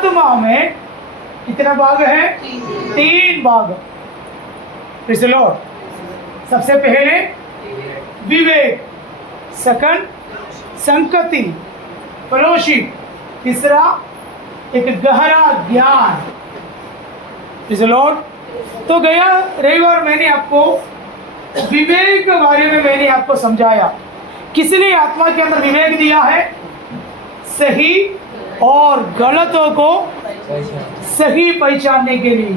आत्मा में कितना भाग है? 3 भाग। Praise the Lord. सबसे पहले विवेक, सेकंड संगति, फेलोशिप, तीसरा एक गहरा ज्ञान। Praise the Lord. तो गया रविवार मैंने आपको विवेक के बारे में मैंने आपको समझाया। किसने आत्मा के अंदर विवेक दिया है? सही और गलतों को सही पहचानने के लिए।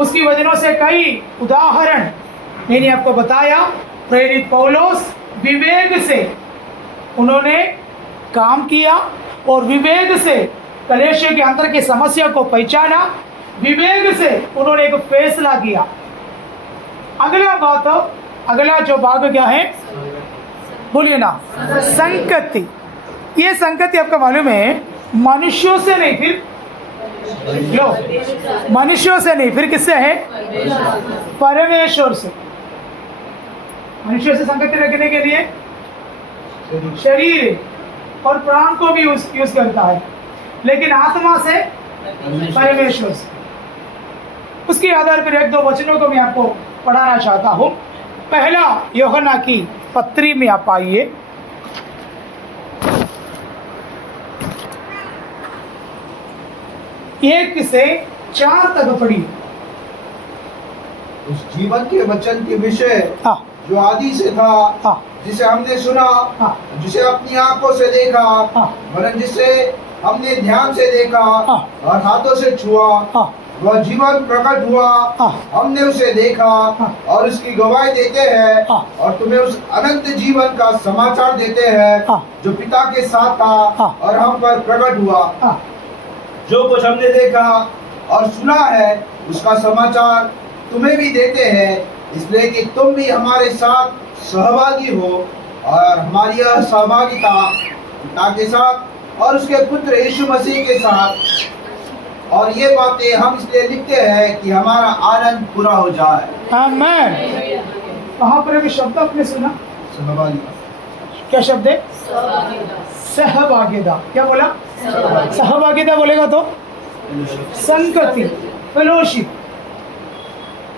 उसकी वजहों से कई उदाहरण मैंने आपको बताया। प्रेरित पौलुस विवेक से उन्होंने काम किया और विवेक से कलीसिया के अंदर की समस्या को पहचाना, विवेक से उन्होंने एक फैसला किया। अगला जो भाग क्या है? बोलिए ना, संगति। ये संगति आपका मालूम है मनुष्यों से नहीं, फिर मनुष्यों से नहीं, फिर किससे है? परमेश्वर से। मनुष्यों से संगति रखने के लिए शरीर और प्राण को भी यूज करता है, लेकिन आत्मा से परमेश्वर से। उसके आधार पर 1-2 वचनों को मैं आपको पढ़ाना चाहता हूँ। पहला यूहन्ना की पत्री में आप आइए। 1 से 4 तक पढ़िए। उस जीवन के वचन के विषय हाँ, जो आदि से था, हाँ, जिसे हमने सुना, हाँ, जिसे अपनी आंखों से देखा, हाँ, वरन जिसे हमने ध्यान से देखा हाँ, और हाथों से छुआ, हाँ, वह जीवन प्रकट हुआ। हाँ, हमने उसे देखा हाँ, और उसकी गवाही देते हैं हाँ, और तुम्हें उस अनंत जीवन का समाचार देते हैं हाँ, जो पिता के साथ था हाँ, और हम पर प्रकट हुआ। हाँ, जो कुछ हमने देखा और सुना है उसका समाचार तुम्हें भी देते हैं, इसलिए कि तुम भी हमारे साथ सहभागी हो और हमारी यह सहभागिता पिता के साथ और उसके पुत्र यीशु मसीह के साथ। और ये बातें हम इसलिए लिखते हैं कि हमारा आनंद पूरा हो जाए। आमेन। कहाँ पर भी शब्द आपने सुना? सहभागिता। क्या शब्द है? सहभागिता। क्या बोला? सहभागिता बोलेगा तो संगति, फेलोशिप।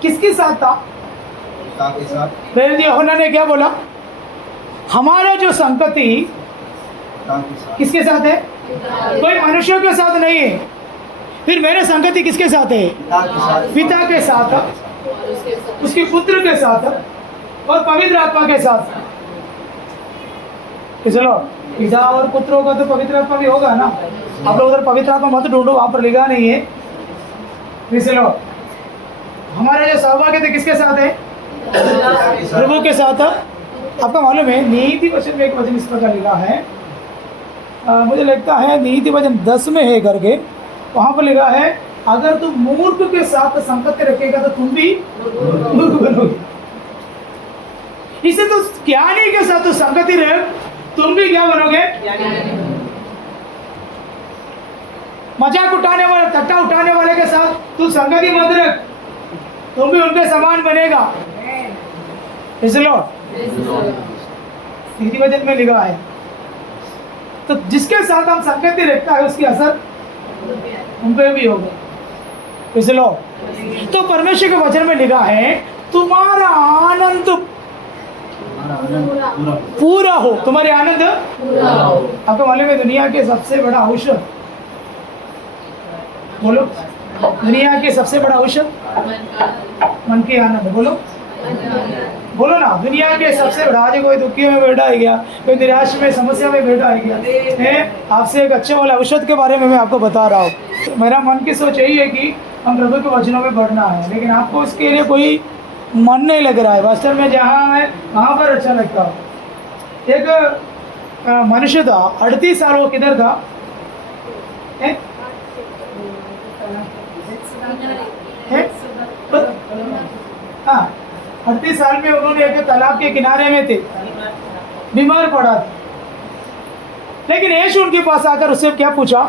किसके साथ था? पिता के साथ। प्रेरित यूहन्ना ने क्या बोला? हमारा जो संगति पिता के साथ। किसके साथ है? कोई मनुष्यों के साथ नहीं है। फिर मेरे संगति किसके साथ है? पिता के साथ। पिता के साथ, उसके पुत्र के साथ और पवित्र आत्मा के साथ। चलो, पिता और पुत्र होगा तो पवित्र आत्मा भी होगा ना। आप लोग उधर पवित्र आत्मा मत ढूंढो, वहां पर लिखा नहीं है। चलो, हमारे जो सहभागी थे किसके साथ है? प्रभु के साथ। आपका मालूम है नीति वचन में एक वचन इस प्रकार लिखा है, मुझे लगता है नीति वचन 10 में है करके, वहां पर लिखा है अगर तुम मूर्ख के साथ संगति रखेगा तो तुम भी मूर्ख बनोगे। इसे तो ज्ञानी के साथ तो संगति रहे, तुम भी क्या बनोगे? मजाक उठाने वाले, टट्टा उठाने वाले के साथ तू संगति मत रख, तुम भी उनके समान बनेगा। नीति वचन में लिखा है। तो जिसके साथ हम संगति रखता है उसकी असर उन पे भी होगा। इसलिए तो परमेश्वर के वचन में लिखा है तुम्हारा आनंद पूरा हो, तुम्हारे आनंद आपको मालूम है दुनिया के सबसे बड़ा औषध, बोलो, दुनिया के सबसे बड़ा औषध मन के आनंद। बोलो बोलो ना, दुनिया के सबसे बड़ा। आज कोई दुखी में बैठा है गया, कोई निराश में, समस्या में बैठा है गया है, आपसे एक अच्छे वाले औषध के बारे में मैं आपको बता रहा हूँ। मेरा मन की सोच यही है कि हम प्रभु के वचनों में बढ़ना है, लेकिन आपको इसके लिए कोई मन नहीं लग रहा है। वास्तव में जहाँ है वहाँ पर अच्छा लगता है। एक मनुष्य था, 38 साल, वो किधर था? हाँ, 38 साल में उन्होंने एक तालाब के किनारे में थे, बीमार पड़ा था। लेकिन यीशु उनके पास आकर उससे क्या पूछा,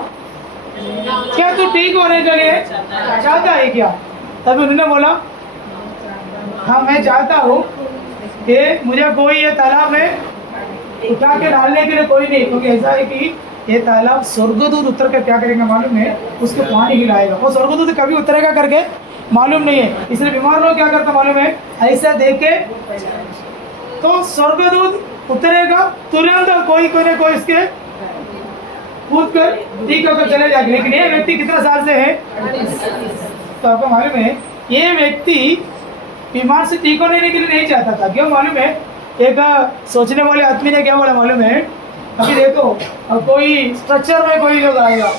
क्या तू ठीक होने के लिए चाहता है क्या? तभी उन्होंने बोला हाँ मैं चाहता हूँ कि मुझे कोई ये तालाब में उठा के डालने के लिए कोई नहीं, क्योंकि ऐसा है कि ये तालाब स्वर्गदूत उतर कर क्या करेंगे मालूम है, उसके पानी हिलाएगा। वो स्वर्गदूत कभी उतरेगा करके मालूम नहीं है, इसलिए बीमार लोग क्या करते मालूम है, ऐसा देख के तो स्वर्गदूत उतरेगा तुरंत कोई ना कोई इसके कूद कर ठीक होकर चले जाएंगे। लेकिन ये व्यक्ति कितना साल से है, तो आपको मालूम है ये व्यक्ति बीमार से ठीक होने के लिए नहीं चाहता था। क्यों मालूम है, एक सोचने वाले आदमी ने क्या बोला मालूम है, अभी देखो अब कोई स्ट्रक्चर में कोई लोग आएगा,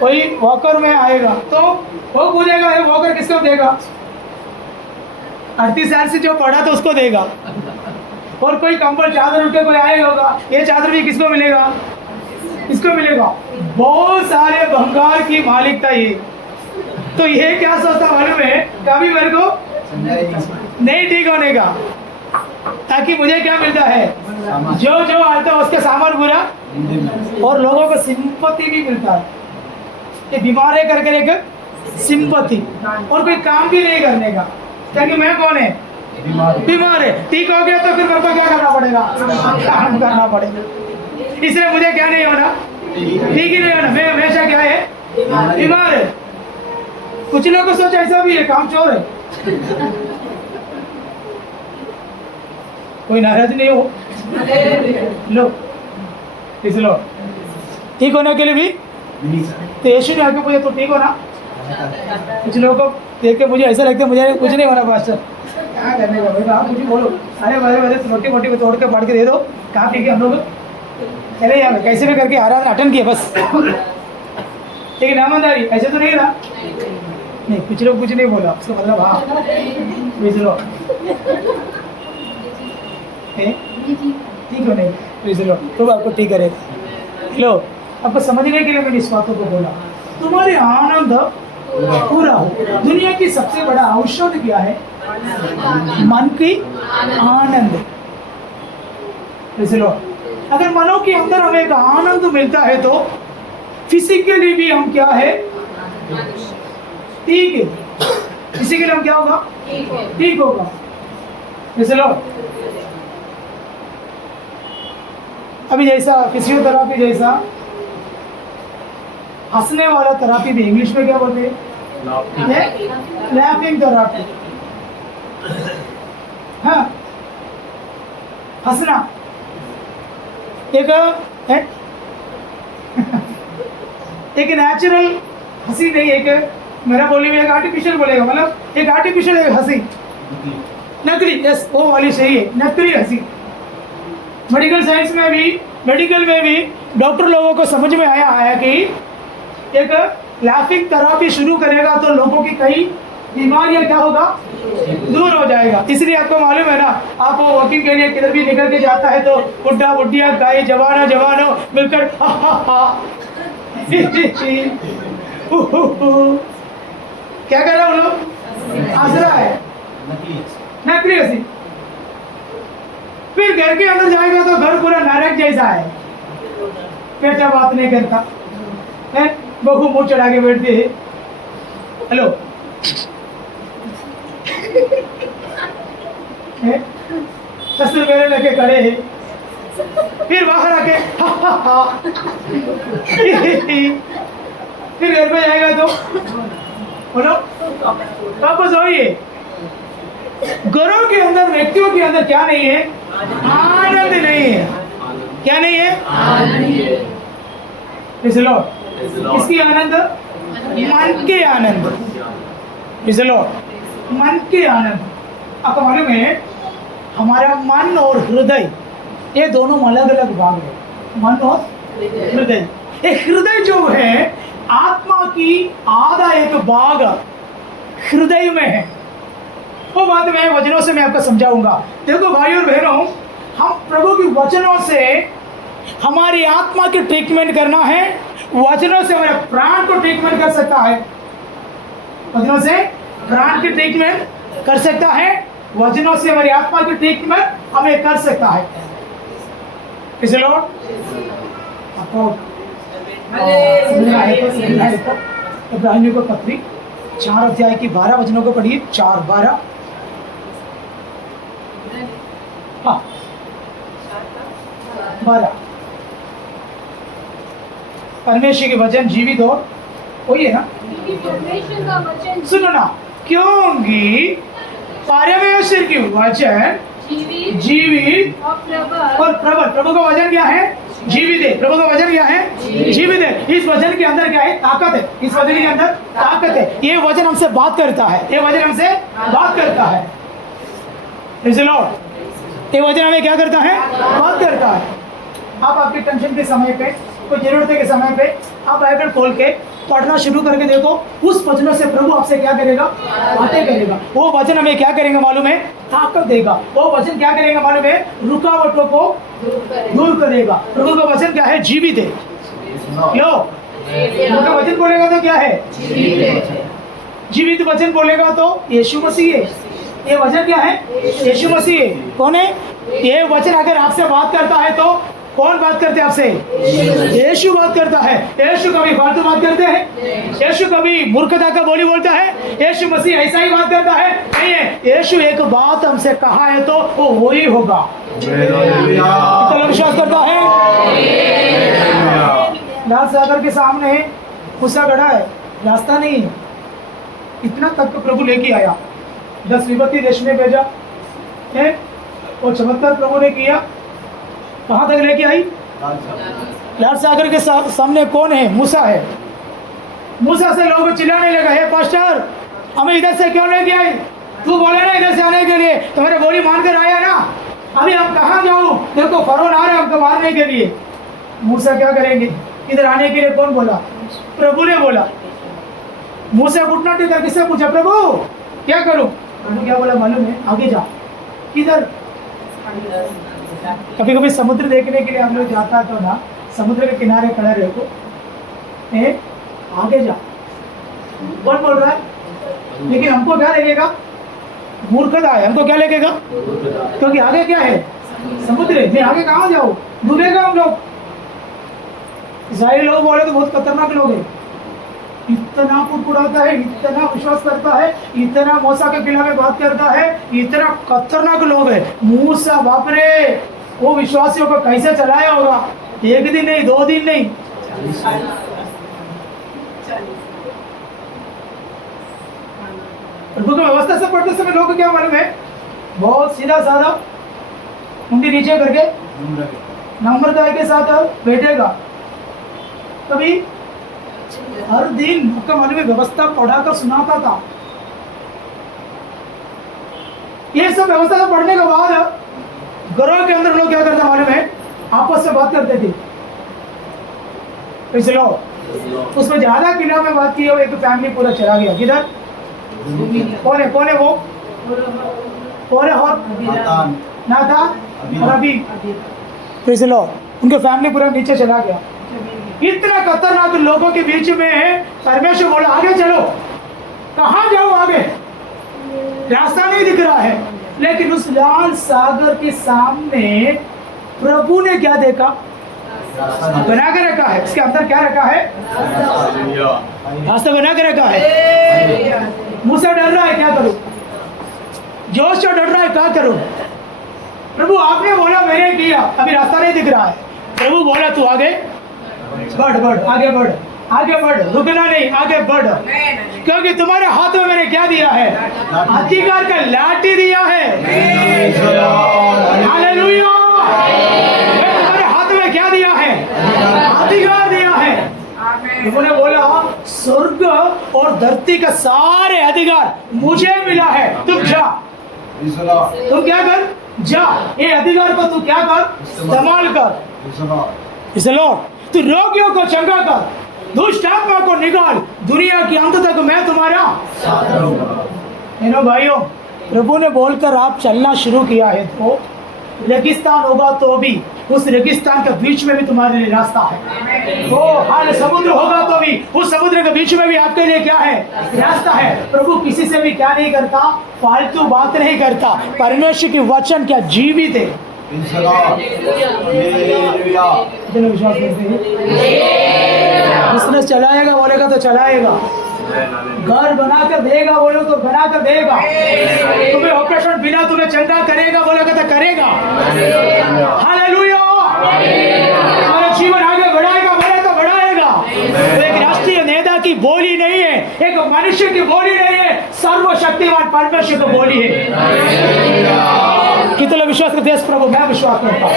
कोई वॉकर में आएगा तो वो पूछेगा ये वॉकर किसको देगा, 38 साल से जो पढ़ा तो उसको देगा। और कोई कंबल चादर उठ के कोई आएगा होगा, ये चादर भी किसको मिलेगा, किसको मिलेगा, बहुत सारे भंगार की मालिक था ये। तो ये क्या सोचता मालूम है, कभी मेरे को नहीं ठीक होने का, ताकि मुझे क्या मिलता है, जो जो आता है उसके सामान पूरा, और लोगों को सिंपत्ति भी मिलता है। ये बीमार है करके एक सिंपत्ति, और कोई काम भी नहीं करने का, क्योंकि मैं कौन है, बीमार है। ठीक हो गया तो फिर मेरे को क्या करना पड़ेगा, काम करना पड़ेगा। इसलिए मुझे क्या नहीं होना, ठीक ही नहीं होना, मैं हमेशा क्या है, बीमार है। कुछ लोगों को सोच ऐसा भी है, काम चोर है, कोई नाराज नहीं हो, लो इस लो ठीक होने के लिए भी तो यीशु ने आके मुझे तो ठीक होना। कुछ लोगों को देख के मुझे ऐसा लगता है मुझे कुछ नहीं होना, पास्टर क्या करने का भाई, आप कुछ बोलो, अरे बड़े बड़े रोटी मोटी को तोड़ के बांट के दे दो, कहाँ ठीक है, हम लोग चले जाए कैसे भी करके आराधना अटेंड किया बस। लेकिन ईमानदारी ऐसे तो नहीं रहा, नहीं कुछ लोग कुछ नहीं बोला, उसका मतलब हाँ लो ठीक हो नहीं लो तो आपको ठीक करेगा। लो आपको समझने के लिए मैंने इस बातों को बोला, तुम्हारे आनंद पूरा हो। दुनिया की सबसे बड़ा औषध क्या है, मन की आनंद। लो अगर मनो के अंदर हमें एक आनंद मिलता है तो फिजिकली भी हम क्या है, ठीक है, फिजिकली हम क्या होगा, ठीक होगा। लो अभी जैसा फिजियोथेरापी जैसा हंसने वाला थेरापी भी इंग्लिश में क्या बोलते हैं, लैफिंग थेरापी। हाँ हंसना एक है एक नेचुरल हंसी नहीं, एक मेरा बोली में एक आर्टिफिशियल बोलेगा, मतलब एक आर्टिफिशियल एक हंसी, नकली, यस वो वाली सही है, नकली हंसी। मेडिकल साइंस में भी, मेडिकल में भी डॉक्टर लोगों को समझ में आया है कि एक लाफिंग थेरापी शुरू करेगा तो लोगों की कई बीमारियां क्या होगा, दूर हो जाएगा। इसलिए आपको मालूम है ना, आप वॉकिंग के लिए किधर भी निकल के जाता है तो बुढ़ा बुढ़िया गाय जवाना जवानो मिलकर क्या कर रहा है, लोग हंस रहा है, नकली हंसी। फिर घर के अंदर जाएगा तो घर पूरा नरक जैसा है, बेटा बात नहीं करता है, बहू मुंह चढ़ा के बैठती है, हेलो ससुर मेरे लगे खड़े हैं, फिर बाहर आके फिर घर पे जाएगा तो बोलो वापस आइए। घरों के अंदर, व्यक्तियों के अंदर क्या नहीं है, आनंद नहीं है। क्या नहीं है, लो इसकी आनंद, मन के आनंद, लो मन के आनंद। आपको मालूम है हमारा मन और हृदय ये दोनों अलग अलग भाग है, मन और हृदय। ये हृदय जो है आत्मा की आधा एक भाग हृदय में है, वो बात मैं वचनों से मैं आपको समझाऊंगा। देखो भाई और बहनों, हम प्रभु की वचनों से हमारी आत्मा की ट्रीटमेंट करना है, वचनों से हमारे प्राण को ट्रीटमेंट कर सकता है, वचनों से प्राण की ट्रीटमेंट कर सकता है, वचनों से हमारी आत्मा की ट्रीटमेंट हमें कर सकता है। इसलिए आपको इब्रानियों को पत्री 4 अध्याय की 12 वचनों को पढ़िए, 4:12। हाँ 12 परमेश्वर के वचन जीवित हो, वही है ना। क्योंकि परमेश्वर का वचन सुनो ना, क्योंकि परमेश्वर की वचन जीवित और प्रबल और प्रबल। प्रभु का वचन क्या है? जीवित है। प्रभु का वचन क्या है? जीवित है। इस वचन के अंदर क्या है? ताकत है। इस वचन के अंदर ताकत है। ये वचन हमसे बात करता है, ये वचन हमसे बात करता है। Praise the Lord। ये वचन हमें क्या करता है? बात करता है। आप आपके टेंशन के समय पे, कोई जरूरत के समय पे आप बाइबल खोल के पढ़ना शुरू करके देखो, उस वचनों से प्रभु आपसे क्या करेगा? बातें करेगा। वो वचन हमें क्या करेगा मालूम है? ताकत देगा। वो वचन क्या करेगा मालूम है? रुकावटों को दूर करेगा। प्रभु का वचन क्या है? जीवित है। लो, प्रभु का वचन बोलेगा तो क्या है? जीवित वचन बोलेगा तो यीशु मसीह है। ये वचन क्या है? यीशु मसीह है। कौन है? ये वचन अगर आपसे बात करता है तो कौन बात करते हैं आपसे? यीशु बात करता है। यीशु कभी फालतू बात करते हैं? यीशु कभी मूर्खता का बोली बोलता है? यीशु मसीह ऐसा ही बात करता है? नहीं है। यीशु एक बात हमसे कहा है तो वो वही होगा। तो विश्वास करता है। लाल सागर के सामने मूसा गड़ा है, रास्ता नहीं है। इतना तक तो प्रभु लेके आया, 10 विपत्ति देश में भेजा है। वो चमत्कार प्रभु ने किया। कहाँ तक लेके आई? लाल सागर के सामने कौन है? मूसा है। मूसा से लोग चिल्लाने लगा, हे पास्टर, हमें इधर से क्यों लेके आई? तू बोले ना इधर से आने के लिए, तुम्हारे बोली मानकर आया ना। अभी हम कहाँ जाऊँ? देखो फरोन आ रहे हैं हमको मारने के लिए। मूसा क्या करेंगे? इधर आने के लिए कौन बोला? प्रभु ने बोला। मूसा घुटना टेकर किससे पूछा? प्रभु क्या करूं? प्रभु क्या बोला मालूम है? आगे जा। किधर? कभी कभी समुद्र देखने के लिए हम लोग जाता तो ना, समुद्र के किनारे खड़ा रहे को, आगे जा। कौन बोल रहा है? लेकिन हमको क्या लगेगा? मूर्खता है। हमको क्या लगेगा? क्योंकि आगे क्या है? समुद्र है। मैं आगे कहाँ जाऊँ? डूबेगा हम लोग। इस्राएली लोग बोले तो बहुत खतरनाक लोग हैं। इतना कुड़कुड़ाता है, इतना विश्वास करता है, इतना मूसा के खिलाफ बात करता है, इतना खतरनाक लोग है। मूसा बाप रे, वो विश्वासियों को कैसे चलाया होगा? एक दिन नहीं, 2 दिन नहीं, प्रभु की व्यवस्था से पढ़ते समय लोग क्या मालूम है? बहुत सीधा साधा उंगली नीचे करके नम्रता के साथ बैठेगा। कभी हर दिन आपका मालूम है व्यवस्था पढ़ाकर सुनाता था। ये सब व्यवस्था से पढ़ने के बाद घरों के अंदर लोग क्या करते मालूम है? आपस में बात करते थे। चलो उसमें ज्यादा किला में बात की है, एक फैमिली पूरा चला गया। किधर? कौन है? कौन है वो? कौन है? और नातान और अभी उनके फैमिली पूरा नीचे चला गया। इतना खतरनाक लोगों के बीच में परमेश्वर बोला आगे चलो। कहाँ जाओ आगे? रास्ता नहीं दिख रहा है। लेकिन उस लाल सागर के सामने प्रभु ने क्या देखा? बना के रखा है। इसके अंदर क्या रखा है? रास्ता बना के रखा है। मूसा डर रहा है, क्या करूं? जोश से डर रहा है, क्या करूं? प्रभु आपने बोला, मैंने किया, अभी रास्ता नहीं दिख रहा है। प्रभु बोला तू आगे बढ़, बढ़, आगे बढ़, आगे बढ़, रुकना नहीं, आगे बढ़, क्योंकि तुम्हारे हाथ में मैंने क्या दिया है? अधिकार का लाठी दिया है। हालेलुया। तुम्हारे हाथ में क्या दिया है? अधिकार दिया है। उन्होंने बोला स्वर्ग और धरती का सारे अधिकार मुझे मिला है, तुम जा। तुम क्या कर? जा। ये अधिकार को तू क्या कर? इस्तेमाल कर। इसलिए तू रोगियों को चंगा कर, दुष्ट आत्मा को निकाल, दुनिया के अंत तक मैं तुम्हारा साथ रहूंगा। भाइयों, प्रभु ने बोलकर आप चलना शुरू किया है तो रेगिस्तान होगा तो भी उस रेगिस्तान के बीच में भी तुम्हारे लिए रास्ता है। वो हाल समुद्र होगा तो भी उस समुद्र के बीच में भी आपके लिए क्या है? रास्ता है। प्रभु किसी से भी क्या नहीं करता? फालतू बात नहीं करता। परमेश्वर की वचन क्या जीवित है। विश्वास करते हैं? बिजनेस चलाएगा बोलेगा तो चलाएगा, घर बना कर देगा बोलो तो बना कर देगा, तुम्हें ऑपरेशन बिना तुम्हें चंगा करेगा बोलेगा तो करेगा। हालेलुया। हमारा जीवन आगे बढ़ाएगा बोले तो बढ़ाएगा। बोली नहीं है, एक मनुष्य की बोली नहीं है, सर्वशक्तिमान परमेश्वर की बोली है। कितने लोग विश्वास करते हैं प्रभु? मैं विश्वास करता हूँ,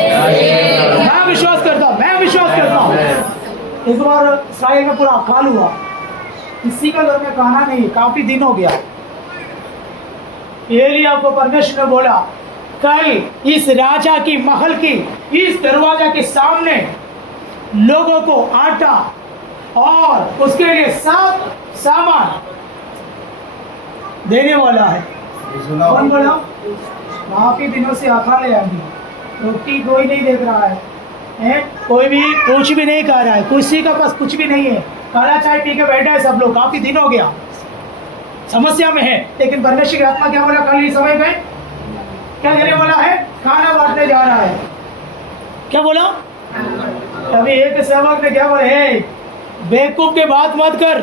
मैं विश्वास करता हूँ, मैं विश्वास करता हूँ। इस बार इस्राएल में पूरा अकाल हुआ, किसी का घर में खाना नहीं, काफी दिन हो गया। एलिया को परमेश्वर ने बोला कल इस राजा की महल की इस दरवाजा के सामने लोगों को आटा और उसके लिए सब सामान देने वाला है। कौन बोला? काफी दिनों से अकाल है, अभी रोटी कोई नहीं देख रहा है, कोई भी कुछ भी नहीं खा रहा है, किसी का पास कुछ भी नहीं है, काला चाय पी के बैठा है सब लोग, काफी दिन हो गया, समस्या में है। लेकिन परमेश्वर की आत्मा क्या बोला कल इस समय में? क्या देने वाला है? खाना बांटने जा रहा है। क्या बोला? तभी एक सेवक ने क्या बोला, हे बेवकूफ के बात मत कर,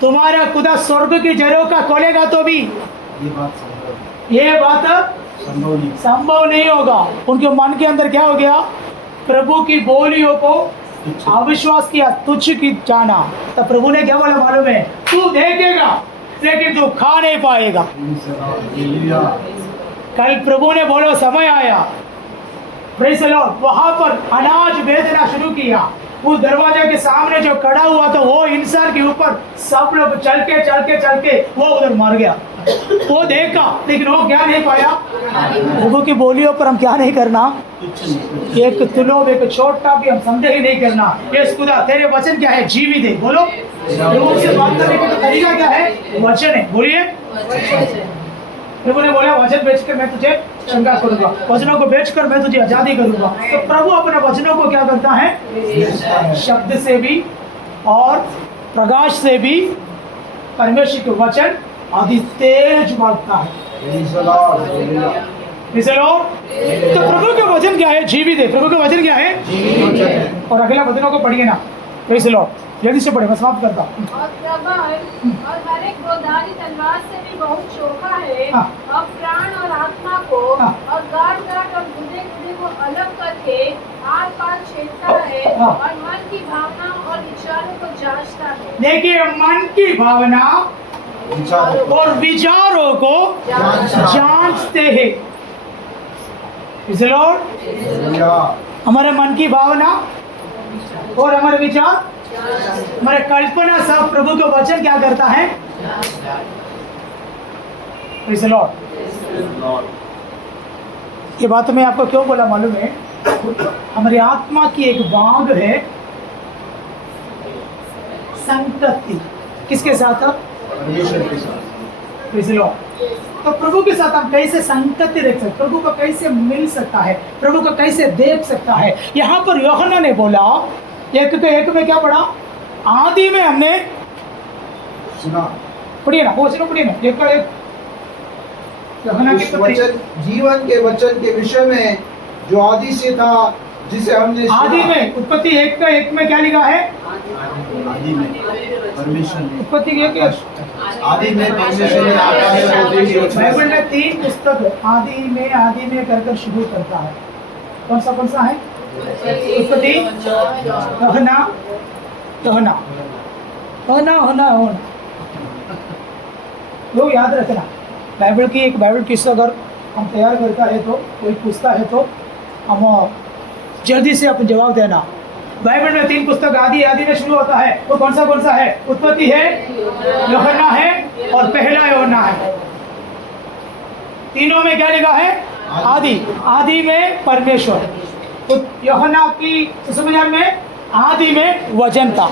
तुम्हारा खुदा स्वर्ग की जड़ों का खोलेगा तो भी ये बात संभव नहीं होगा। उनके मन के अंदर क्या हो गया? प्रभु की बोलियों को अविश्वास किया, तुच्छ की जाना। तब प्रभु ने क्या बोला मालूम है? तू देखेगा लेकिन तू खा नहीं पाएगा। कल प्रभु ने बोलो समय आया, प्रेज़ द लॉर्ड, वहां पर अनाज बेचना शुरू किया। उस दरवाजे के सामने जो खड़ा हुआ था वो इंसान के ऊपर सब लोग चल के वो उधर मर गया। वो देखा लेकिन वो क्या नहीं पाया? प्रभु की बोलियों पर हम क्या नहीं करना? एक तुलों एक छोटा भी हम समझे ही नहीं करना। ये खुदा तेरे वचन क्या है? जीवित है। बोलो, प्रभु से बात करने का तरीका क्या है? वचन है। बोलिए, प्रभु ने बोला वचन बेचकर मैं तुझे शंका करूंगा, वचनों को बेचकर मैं तुझे आजादी करूंगा। तो प्रभु अपने वचनों को क्या करता है? शब्द से भी और प्रकाश से भी परमेश्वर के वचन अधिक तेज बढ़ता है। तो प्रभु के वचन क्या है? जीवित है। प्रभु के वचन क्या है? और अगला वचनों को पढ़िए ना, प्रेज़ द लॉर्ड, जल्दी से पढ़े, मैं समाप्त करता हूँ। और प्रबल और हर एक दोधारी तलवार से भी बहुत चोखा है, और प्राण और आत्मा को और गांठ गांठ और गुर्दे गुर्दे को अलग करके आर पार छेदता है, और मन की भावना और विचारों को जांचता है। देखिए, मन की भावना और विचारों को जांचते हैं। प्रेज़ द लॉर्ड, हमारे मन की भावना और हमारे विचार, हमारे कल्पना सब प्रभु का वचन क्या करता है? Praise the Lord. ये बात मैं आपको क्यों बोला मालूम है? हमारी आत्मा की एक भाग है संगति, किसके साथ? परमेश्वर के साथ। Praise the Lord. तो प्रभु के साथ हम कैसे संगति रख सकते, प्रभु को कैसे मिल सकता है, प्रभु को कैसे देख सकता है? यहाँ पर यूहन्ना ने बोला, एक में क्या पढ़ा? आदि में हमने सुना, पढ़िए ना, वो सुनो, पढ़िए ना, एक यूहन्ना उस वचन, जीवन के वचन के विषय में जो आदि से था, जिसे हमने आदि में, उत्पत्ति एक में क्या लिखा है? आदि में परमेश्वर ने, उत्पत्ति एक आदि में परमेश्वर ने आकाश। बाइबल में 3 पुस्तक आदि में कर शुरू करता है। कौन सा है? उत्पत्ति, यूहन्ना। लोग याद रखना, बाइबल की एक बाइबल किस्सा अगर हम तैयार करता है तो, कोई पूछता है तो हम जल्दी से अपन जवाब देना। बाइबल में 3 पुस्तक आदि में शुरू होता है। वो कौन सा है? उत्पत्ति है, यूहन्ना है और पहला यूहन्ना है। तीनों में क्या लिखा है? आदि में परमेश्वर। यूहन्ना की सुसमाचार में आदि में वचन था,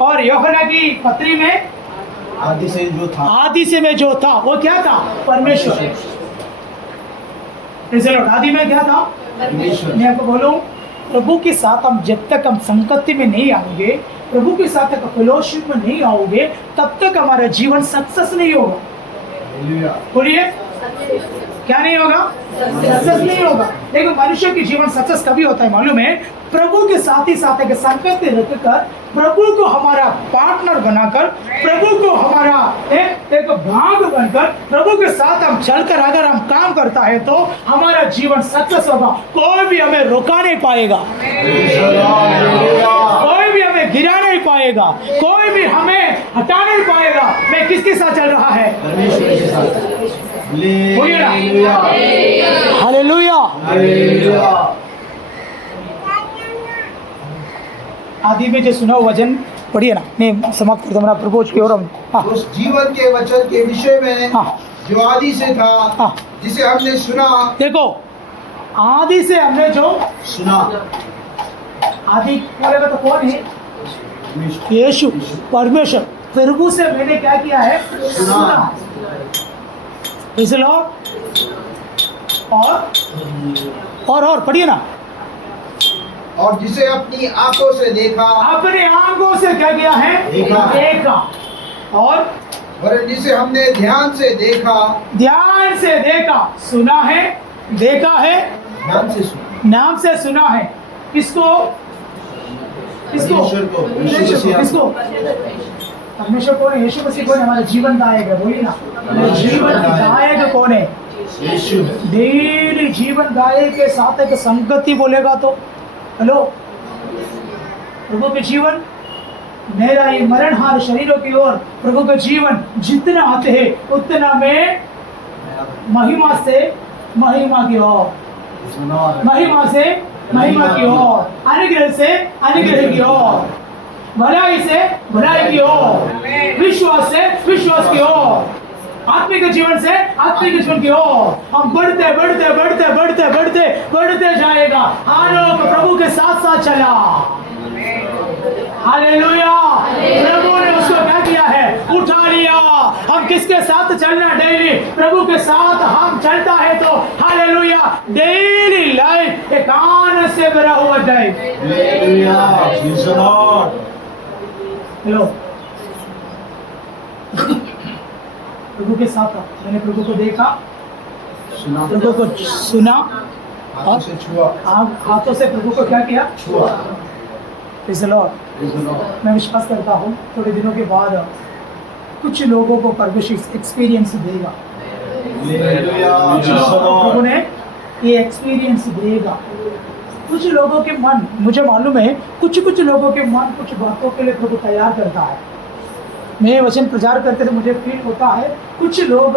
और यूहन्ना की पत्री में आदि से जो था वो क्या था? परमेश्वर। आदि में क्या था? परमेश्वर। मैं आपको बोलूं, प्रभु के साथ हम जब तक हम संगति में नहीं आएंगे, प्रभु के साथ फेलोशिप में नहीं आओगे, तब तक हमारा जीवन सक्सेस नहीं होगा। बोलिए, क्या नहीं होगा? सक्सेस नहीं होगा। लेकिन मनुष्य की जीवन सक्सेस कभी होता है मालूम है? प्रभु के साथ ही साथ एक संगति रखकर, प्रभु को हमारा पार्टनर बनाकर, प्रभु को हमारा एक भाग बनकर, प्रभु के साथ हम चलकर अगर हम काम करता है तो हमारा जीवन सक्सेस होगा। कोई भी हमें रोका नहीं पाएगा, कोई भी हमें गिरा नहीं पाएगा। पाएगा, कोई भी हमें हटा नहीं पाएगा। मैं किसके साथ चल रहा है? परमेश्वर के साथ। बोलिए ना। हालेलुया। हालेलुया। हालेलुया। आदि में जो सुना हुआ वचन पढ़िए ना, मैं समाप्त करता हूँ प्रभु की ओर। हाँ उस जीवन के वचन के विषय में हाँ जो आदि से था, हाँ। जिसे हमने सुना, देखो, आदि से हमने जो सुना। आदि बोलेगा तो कौन है? यीशु, परमेश्वर। प्रभु से मैंने क्या किया है? सुना। Praise the Lord। और पढ़िए ना। और जिसे अपनी आंखों से देखा, अपने आंखों से क्या किया है? देखा। और जिसे हमने ध्यान से देखा, ध्यान से देखा, सुना है, देखा है, ध्यान से सुना। नाम से सुना है। किसको? परमेश्वर को, यीशु मसीह। किसको? परमेश्वर कौन है? यीशु मसीह कौन है? हमारा जीवन दायक है। बोलिए ना, जीवन दायक कौन है? यीशु। डेली जीवन दायक के साथ एक संगति बोलेगा तो हेलो, प्रभु के जीवन, मेरा ये मरणहार शरीरों की ओर प्रभु का जीवन जितना आते हैं उतना में महिमा से महिमा की ओर, महिमा से महिमा की ओर, अनुग्रह से अनुग्रह की ओर, भलाई से भलाई की ओर, विश्वास से विश्वास की ओर, आत्मिक जीवन से आत्मिक जीवन की ओर हम बढ़ते बढ़ते बढ़ते बढ़ते बढ़ते बढ़ते जाएगा। हानोक प्रभु के साथ साथ चला। हालेलुया। प्रभु ने उसको क्या किया है? उठा लिया। हम किसके साथ चलना? डेली प्रभु के साथ हम चलता है तो हालेलुया, डेली लाइफ एक आनंद से भरा हुआ life. Hallelujah. Praise the Lord. Hello, प्रभु के साथ मैंने प्रभु को देखा, सुना, प्रभु को सुना, हाथों से छुआ, हाथों से प्रभु को क्या किया? छुआ। Praise the Lord। Praise the Lord. मैं विश्वास करता हूँ थोड़े दिनों के बाद कुछ लोगों को परमेश्वर एक्सपीरियंस देगा। हालेलुया। कुछ लोगों को प्रभु ने ये एक्सपीरियंस देगा। कुछ लोगों के मन, मुझे मालूम है कुछ लोगों के मन कुछ बातों के लिए प्रभु तैयार करता है। मैं वचन प्रचार करते थे, मुझे फील होता है कुछ लोग,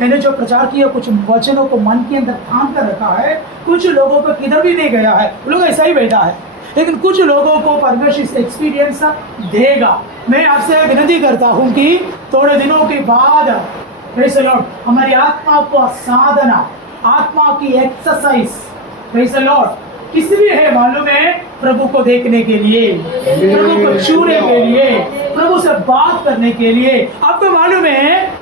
मैंने जो प्रचार किया कुछ वचनों को मन के अंदर थाम कर रखा है, कुछ लोगों को किधर भी नहीं गया है, वो लोग ऐसा ही बैठा है, लेकिन कुछ लोगों को परमेश्वर एक्सपीरियंस देगा। मैं आपसे विनती करता हूँ कि थोड़े दिनों के बाद प्रेज़ द लॉर्ड हमारी आत्मा को साधना, आत्मा की एक्सरसाइज प्रेज़ द लॉर्ड किस लिए है मालूम है? प्रभु को देखने के लिए, प्रभु को छूने के लिए, प्रभु से बात करने के लिए। आपको मालूम है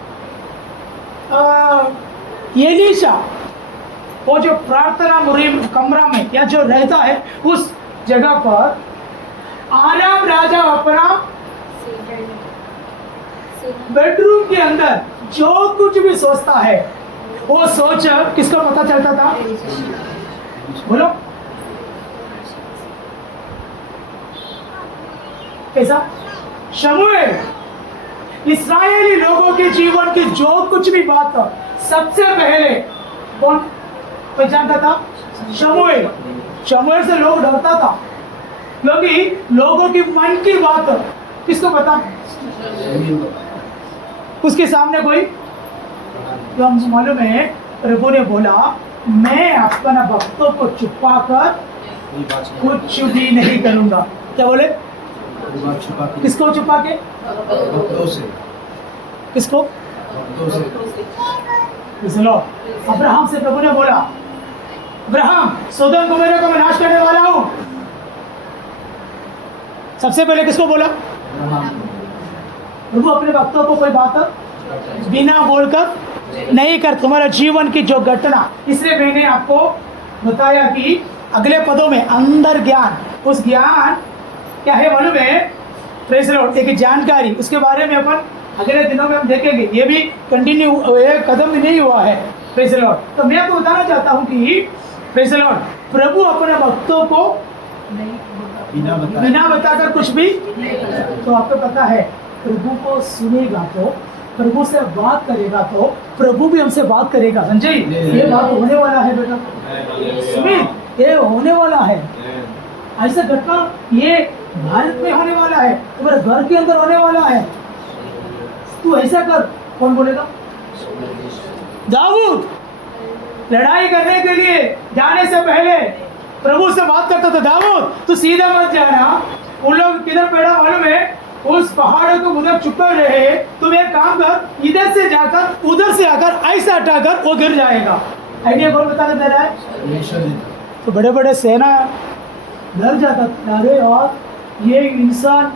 एलीशा वो जो प्रार्थना मुरीम कमरा में या जो रहता है उस जगह पर आराम राजा अपना बेडरूम के अंदर जो कुछ भी सोचता है वो सोच किसको पता चलता था? बोलो कैसा? शमूएल इस्राएली लोगों के जीवन की जो कुछ भी बात सबसे पहले कौन पहचानता था? शमूएल। शमूएल से लोग डरता था क्योंकि लोगों की मन की बात किसको पता? उसके सामने कोई तो मालूम है प्रभु ने बोला मैं अपना भक्तों को छुपा कर कुछ भी नहीं करूंगा। क्या बोले? किसको छुपा के? भक्तों से। किसको? भक्तों से। सुनो, अब्राहम से प्रभु ने बोला अब्राहम सोदोम गोमोरा को मैं नाश करने वाला हूं। सबसे पहले किसको बोला? प्रभु अपने भक्तों को कोई बात बिना बोलकर नहीं कर, तुम्हारा जीवन की जो घटना, इसलिए मैंने आपको बताया कि अगले पदों में अंदर ज्ञान, उस ज्ञान क्या है मालूम है? प्रेज़ द लॉर्ड एक जानकारी, उसके बारे में अपन अगले दिनों में हम देखेंगे। ये भी कंटिन्यू, ये कदम भी नहीं हुआ है। Praise the Lord. तो मैं आपको बताना चाहता हूँ कि प्रेज़ द लॉर्ड प्रभु अपने भक्तों को बिना बताकर कुछ भी, तो आपको पता है प्रभु को सुनेगा तो, प्रभु से बात करेगा तो प्रभु भी हमसे बात करेगा। संजय ये बात होने वाला है बेटा, सुमित ये होने वाला है। ऐसा घटना ये भारत में होने वाला है, तुम्हारे घर के अंदर होने वाला है। तू ऐसा कर। कौन बोलेगा? दाऊद लड़ाई करने के लिए जाने से पहले प्रभु से बात करता था, दाऊद तू सीधा मत जाना, उन लोग किधर पड़ा मालूम है, उस पहाड़ को उधर चुपकर रहे, तुम एक काम कर, इधर से जाकर उधर से आकर ऐसा हटाकर वो गिर जाएगा। आइडिया कौन बता दे रहा है? तो बड़े बड़े सेना डर जाता था, अरे और ये इंसान,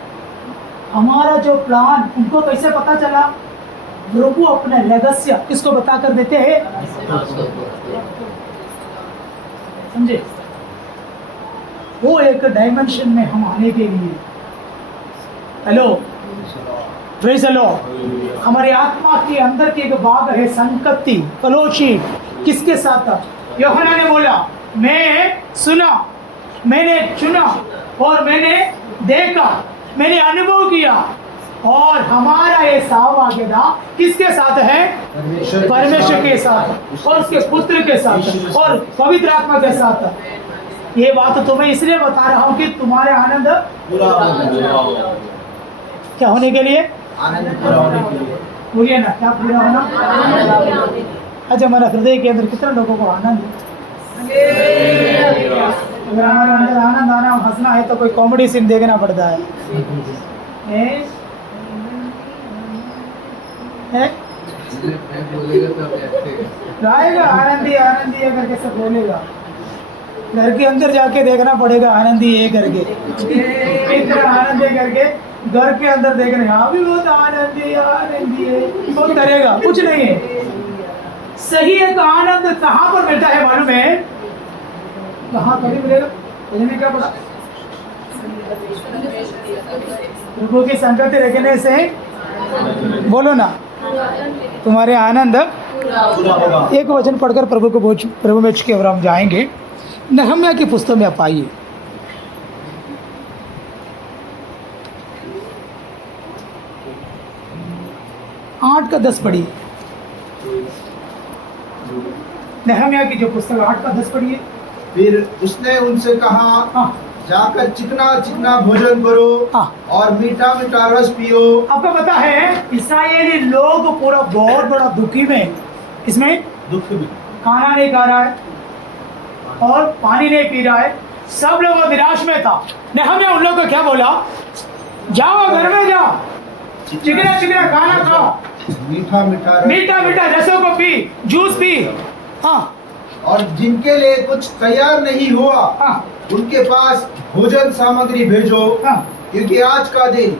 हमारा जो प्लान उनको कैसे पता चला? प्रभु अपने रहस्य किसको बता कर देते हैं, समझे? वो एक डायमेंशन में हम आने के लिए, हेलो प्रेज़ द लॉर्ड, हमारी आत्मा के अंदर की एक भाग है संकत्ति, फेलोशिप, किसके साथ? यूहन्ना ने बोला, मैं सुना, मैंने चुना और मैंने देखा, मैंने अनुभव किया, और हमारा ये सहभागिता किसके साथ है? परमेश्वर के साथ और उसके पुत्र के साथ और पवित्र आत्मा के साथ। ये बात तो मैं इसलिए बता रहा हूँ कि तुम्हारे आनंद क्या होने के लिए? बोलिए ना, क्या पूरा होना? अच्छा, हमारा हृदय के अंदर कितने लोगों को आनंद है? अगर हमारे अंदर आनंद आना, हंसना है तो कोई कॉमेडी सीन देखना पड़ता है। गाएगा आनंदी आनंदी है करके सब बोलेगा, घर के अंदर जाके देखना पड़ेगा आनंदी है करके, इतना आनंद है करके घर के अंदर देखने, हाँ भी बहुत आनंदी आनंदी है, बहुत करेगा, कुछ नहीं है। सही एक आनंद कहाँ पर मिलता है मालूम है? कहाँ कभी मिलेगा? मुझे क्या पता। प्रभु की संगति रखने से, बोलो ना, तुम्हारे आनंद एक वचन पढ़कर प्रभु में चुके और हम जाएंगे। नहम्याह की पुस्तक में आप आइए, 8 का 10 पढ़िए। नहम्याह की जो पुस्तक 8 का 10 पढ़िए। फिर उसने उनसे कहा, हाँ, जाकर चिकना चिकना भोजन करो, हाँ, और मीठा मीठा रस पियो। आपको पता है इस्राएली लोग पूरा बहुत बड़ा दुखी में, इसमें दुख में खाना नहीं खा रहा है और पानी नहीं पी रहा है, सब लोग निराश में था। नहम्याह उन लोग को क्या बोला? जाओ घर में जाओ, चिकना चिकना खाना खाओ, मीठा मीठा रसों को पी, जूस पी, हाँ, और जिनके लिए कुछ तैयार नहीं हुआ, हाँ, उनके पास भोजन सामग्री भेजो, हाँ, क्योंकि आज का दिन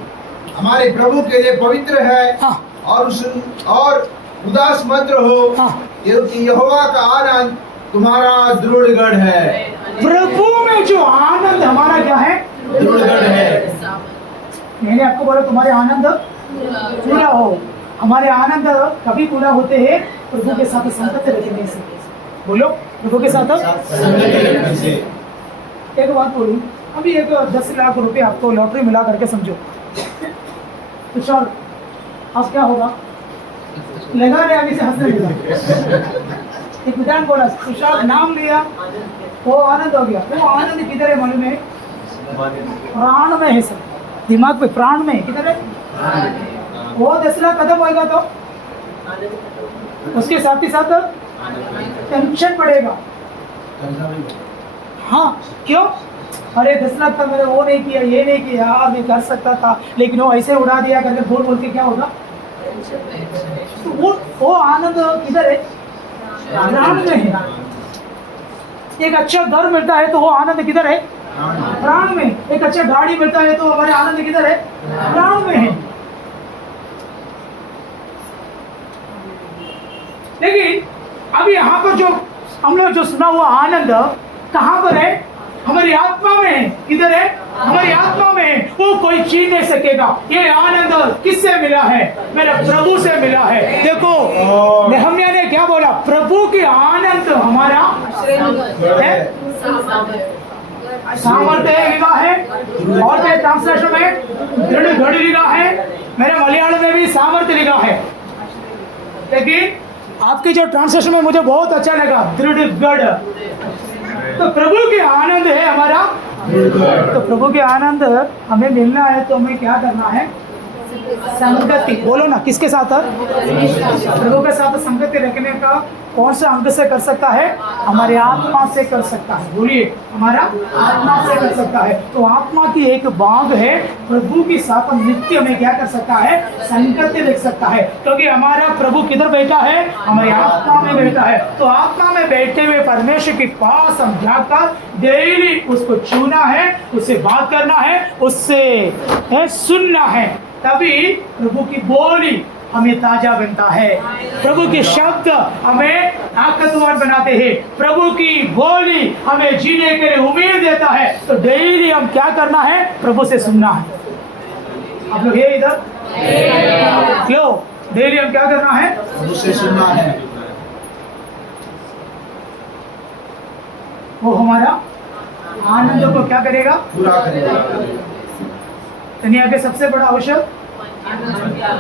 हमारे प्रभु के लिए पवित्र है। हाँ, और उदास मत रहो, हाँ, क्योंकि यहोवा का आनंद तुम्हारा दृढ़गढ़ है। प्रभु में जो आनंद हमारा क्या है? दृढ़गढ़ है। मैंने आपको बोला तुम्हारे आनंद पूरा हो। हमारे आनंद कभी पूरा होते हैं प्रभु के साथ संगत रखने से। बोलो, प्रभु के साथ संगति से। एक बात बोलूं, अभी एक 10 लाख रुपए आपको लॉटरी मिला करके समझो, तो सर अब क्या होगा? लगा रहे अभी से हंसने लगा। एक विधान बोला, तुषार नाम लिया, वो आनंद हो गया। वो आनंद किधर है मालूम है? प्राण में है सर, दिमाग पे, प्राण में किधर है? वो 10 लाख खत्म होएगा तो उसके साथ ही साथ टेंशन पड़ेगा। हाँ, क्यों? अरे 10 लाख था, मैंने वो नहीं किया, ये नहीं किया, मैं कर सकता था, लेकिन वो ऐसे उड़ा दिया करके बोल बोल के क्या होगा? तो वो आनंद किधर है? प्राण में है। एक अच्छा घर मिलता है तो वो आनंद किधर है? प्राण में। एक अच्छा गाड़ी मिलता है तो हमारे आनंद किधर है? प्राण में है। लेकिन अभी यहाँ पर जो हम लोग जो सुना हुआ आनंद कहाँ पर है? हमारी आत्मा में है। किधर है? हमारी आत्मा में है। वो कोई छीन नहीं सकेगा। ये आनंद किससे मिला है? मेरे प्रभु से मिला है। देखो नहम्याह ने क्या बोला? प्रभु के आनंद हमारा सामर्थ्य लिखा है, और ट्रांसलेशन में दृढ़ घड़ी लिखा है, मेरे मलयालम में भी सामर्थ्य लिखा है, लेकिन आपकी जो ट्रांसलेशन में मुझे बहुत अच्छा लगा, दृढ़ गढ़। तो प्रभु के आनंद है हमारा तो प्रभु के आनंद हमें मिलना है तो हमें क्या करना है? संगति। बोलो ना, किसके साथ? प्रभु के साथ संगति रखने का कौन सा अंग से कर सकता है? हमारे आत्मा से कर सकता है। बोलिए, हमारा आत्मा से कर सकता है। तो आत्मा की एक भाग है, प्रभु के साथ हम नित्य में क्या कर सकता है? संगति रख सकता है। क्योंकि हमारा प्रभु किधर बैठा है? हमारी आत्मा में बैठा है। तो आत्मा में बैठे हुए परमेश्वर के पास हम जाकर डेली उसको छूना है, उससे बात करना है, उससे सुनना है, तभी प्रभु की बोली हमें ताजा बनता है, प्रभु के शब्द हमें ताकतवर बनाते हैं, प्रभु की बोली हमें जीने के लिए उम्मीद देता है। तो डेली हम क्या करना है? प्रभु से सुनना है। आप लोग ये इधर क्यों? डेली हम क्या करना है? प्रभु से सुनना है। वो हमारा आनंद को क्या करेगा? पूरा करेगा। दुनिया के सबसे बड़ा औषध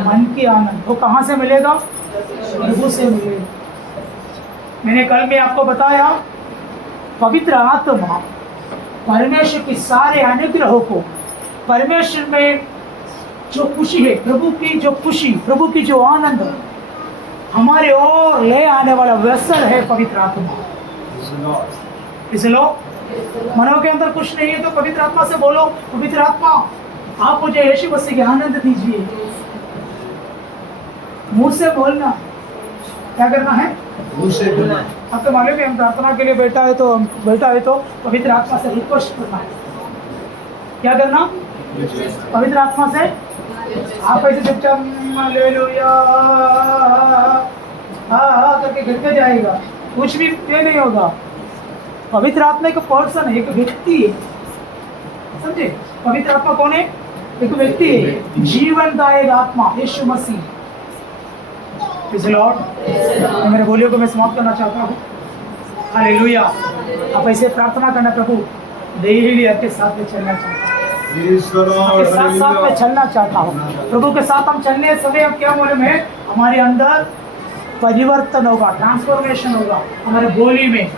मन की आनंद। वो कहाँ से मिलेगा? प्रभु से मिलेगा। मैंने कल में आपको बताया, पवित्र आत्मा परमेश्वर के सारे अनुग्रहों को, परमेश्वर में जो खुशी है, प्रभु की जो खुशी, प्रभु की जो आनंद हमारे ओर ले आने वाला वेसल है पवित्र आत्मा। इसलिए मनों के अंदर कुछ नहीं है तो पवित्र आत्मा से बोलो, पवित्र आत्मा आप मुझे यीशु मसीह के आनंद दीजिए। मुंह से बोलना, क्या करना है? मुंह से बोलना। अब तो मालूम है, हम प्रार्थना के लिए बैठा है तो पवित्र आत्मा से रिक्वेस्ट करना है। क्या करना? पवित्र आत्मा से आप ऐसे चुपचाप हालेलुया करके घर पे जाएगा, कुछ भी ये नहीं होगा। पवित्र आत्मा एक पर्सन है, एक व्यक्ति है, समझे? पवित्र आत्मा कौन है? एक व्यक्ति है, जीवनदायक आत्मा Yeshu Masih. Praise the Lord. मेरे बोलियों को मैं समाप्त करना चाहता हूँ। हालेलुया। आप ऐसे प्रार्थना करना, प्रभु डेली आपके साथ में चलना चाहता हूँ, आपके साथ साथ में चलना चाहता हूँ। प्रभु के साथ हम चलने समय अब क्या मालूम है? हमारे अंदर परिवर्तन होगा, ट्रांसफॉर्मेशन होगा। हमारे बोली में,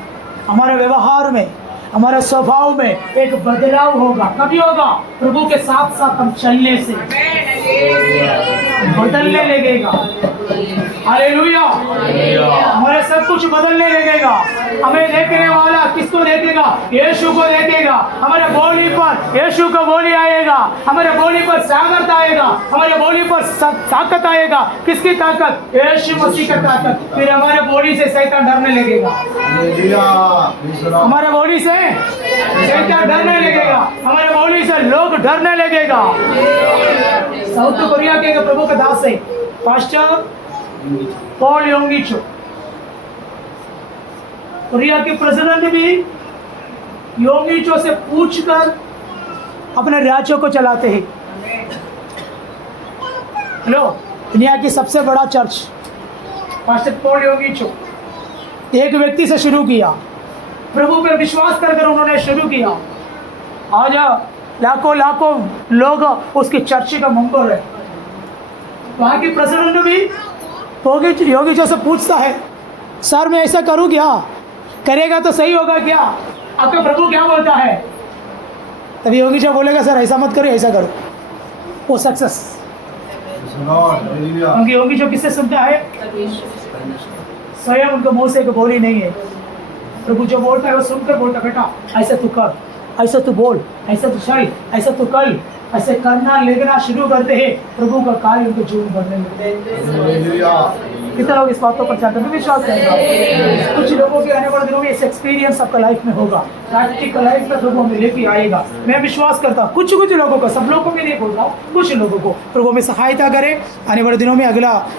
हमारे व्यवहार में, हमारे स्वभाव में एक बदलाव होगा। कभी होगा? प्रभु के साथ साथ हम चलने से बदलने लगेगा। हालेलुया। हमारे सब कुछ बदलने लगेगा। हमें देखने वाला किसको देखेगा? यीशु को देखेगा। हमारे बोली पर यीशु का बोली आएगा, हमारे बोली पर सामर्थ आएगा, हमारे बोली पर ताकत आएगा। किसकी ताकत? यीशु मसीह का ताकत। फिर हमारे बोली से शैतान डरने लगेगा। हमारे बोली से शैतान डरने लगेगा, हमारे बोली से लोग डरने लगेगा। साउथ कोरिया के प्रभु का दास है पास्टर पॉल योंगिचो। कोरिया के प्रेसिडेंट भी योंगिचो से पूछकर अपने राज्यों को चलाते हैं। हेलो, दुनिया की सबसे बड़ा चर्च पास्टर पॉल योंगिचो एक व्यक्ति से शुरू किया, प्रभु पर विश्वास कर उन्होंने शुरू किया। आज लाखों लाखों लोग उसकी चर्च का मेंबर है। वहाँ की प्रेसिडेंट भी योगीचो से पूछता है, सर मैं ऐसा करूँ क्या? करेगा तो सही होगा क्या? आपका प्रभु क्या बोलता है? तभी योगीचो बोलेगा, सर ऐसा मत करो, ऐसा करो। वो सक्सेस। क्योंकि योगीचो किससे सुनता है? स्वयं उनको मुंह से एक बोली नहीं है। प्रभु जो बोलता है वो सुनकर बोलता, बेटा ऐसा तू कर, ऐसा तू बोल, ऐसा तू चल, ऐसा तू कल, ऐसे करना लेना शुरू करते हैं। प्रभु का कार्य उनको जीवन भरने लगते हैं। कितने लोग इस बातों पर चलते हैं? विश्वास करेंगे। कुछ लोगों के आने वाले दिनों में इस एक्सपीरियंस आपका लाइफ में होगा, प्रैक्टिकल लाइफ में प्रभु हमें लेके आएगा। मैं विश्वास करता हूँ कुछ लोगों को, सब लोगों को मैं नहीं बोल रहा हूँ, कुछ लोगों को प्रभु में सहायता करे। आने वाले दिनों में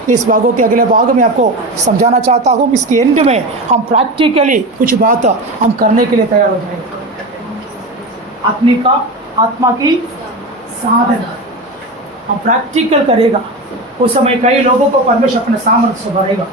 इस भागों के अगले भाग में आपको समझाना चाहता हूँ। इसके एंड में हम प्रैक्टिकली कुछ बात हम करने के लिए तैयार हो जाएंगे। आत्मा की साधना हम प्रैक्टिकल करेगा। उस समय कई लोगों को परमेश्वर अपने सामर्थ्य से भरेगा।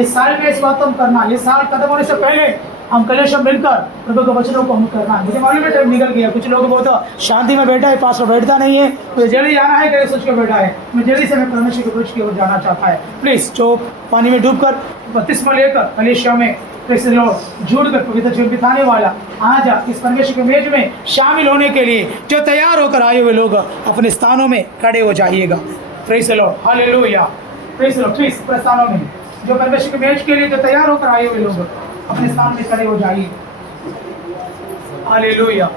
इस साल में इस बात हम करना, ये साल खत्म होने से पहले हम कलेश मिलकर प्रभु के वचनों को हम करना है। मुझे मालूम है टाइम निकल गया, कुछ लोग बहुत शांति में बैठा है, पास में बैठता नहीं है, तो जल्दी जाना है कैसे सोच के बैठा है। मैं जल्दी से मैं परमेश्वर के वचन की ओर जाना चाहता है। प्लीज़ जो पानी में डूबकर बपतिस्मा लेकर कलेशिया में प्रेज़ द लॉर्ड, जुड़कर पवित्र जीवन बिताने वाला आज इस परमेश्वर की मेज में शामिल होने के लिए जो तैयार होकर आए हुए लोग अपने स्थानों में खड़े हो जाइएगा। Praise the Lord, hallelujah. Praise the Lord, please अपने स्थानों में जो परमेश्वर की मेज के लिए जो तैयार होकर आए हुए लोग अपने स्थान में खड़े हो जाइए। हालेलुया।